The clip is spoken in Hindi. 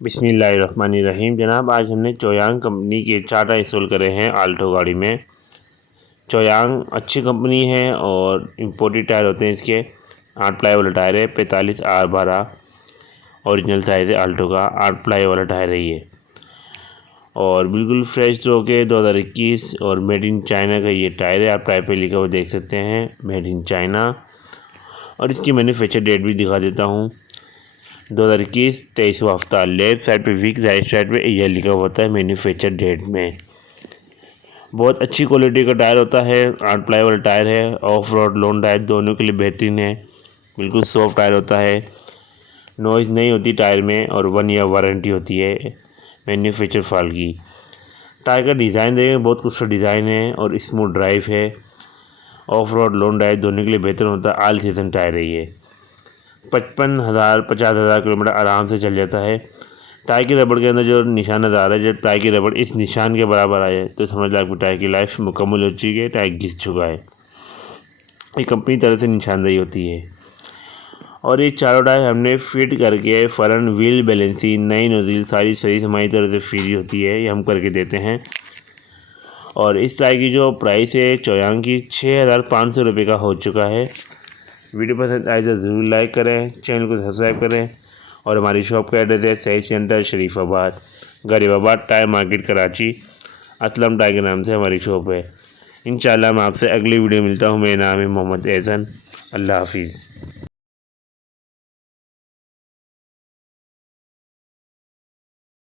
बिस्मिल्लाहिर्रहमानिर्रहीम। जनाब, आज हमने चोयांग कंपनी के 4 टायर इंस्टॉल करे हैं आल्टो गाड़ी में। चोयांग अच्छी कंपनी है और इम्पोर्टेड टायर होते हैं इसके। 8 प्लाई वाला टायर है, 45 R12 ओरिजिनल साइज़ है आल्टो का। 8 प्लाई वाला टायर है ये और बिल्कुल फ्रेश धो के 2021 और मेड इन चाइना का ये टायर है। आप टायर पे लिखा हुआ देख सकते हैं, मेड इन चाइना। और इसकी मैन्युफैक्चर डेट भी दिखा देता हूँ, 2021 23वां हफ्ता। लेफ्ट साइड पे वीक, राइट साइड पे यह लिखा होता है मैन्युफैक्चर डेट में। बहुत अच्छी क्वालिटी का टायर होता है, 8 प्लाई वाला टायर है। ऑफ रोड, लॉन्ग टायर दोनों के लिए बेहतरीन है। बिल्कुल सॉफ्ट टायर होता है, नॉइज़ नहीं होती टायर में और 1 ईयर वारंटी होती है मैन्युफैक्चर फॉल्ट की। टायर का डिज़ाइन देखें, बहुत खूबसूरत डिज़ाइन है और स्मूथ ड्राइव है। ऑफ रोड, लॉन्ग ड्राइव दोनों के लिए बेहतर होता है। ऑल सीजन टायर है ये। 50,000 किलोमीटर आराम से चल जाता है। टायर की रबड़ के अंदर जो निशान नज़र आ रहा है, जब टायर की रबड़ इस निशान के बराबर आए तो समझ लो आपकी टायर की लाइफ मुकम्मल हो चुकी है, टायर घिस चुका है। ये कंपनी तरह से निशानदेही होती है। और ये चारों टायर हमने फिट करके फ्रंट व्हील बैलेंसिंग, नई नोजल सारी सही हमारी तरह से फ्री होती है, ये हम करके देते हैं। और इस टायर की जो प्राइस है चोयांग की 6,500 रुपये का हो चुका है। वीडियो पसंद आए तो ज़रूर लाइक करें, चैनल को सब्सक्राइब करें। और हमारी शॉप का एड्रेस है सही centre, Sharifabad, Garibabad tyre market, Karachi. Aslam tyre के नाम से हमारी शॉप है। इंशाल्लाह मैं आपसे अगली वीडियो मिलता हूँ। मेरा नाम है मोहम्मद एहसन। अल्लाह हाफिज़।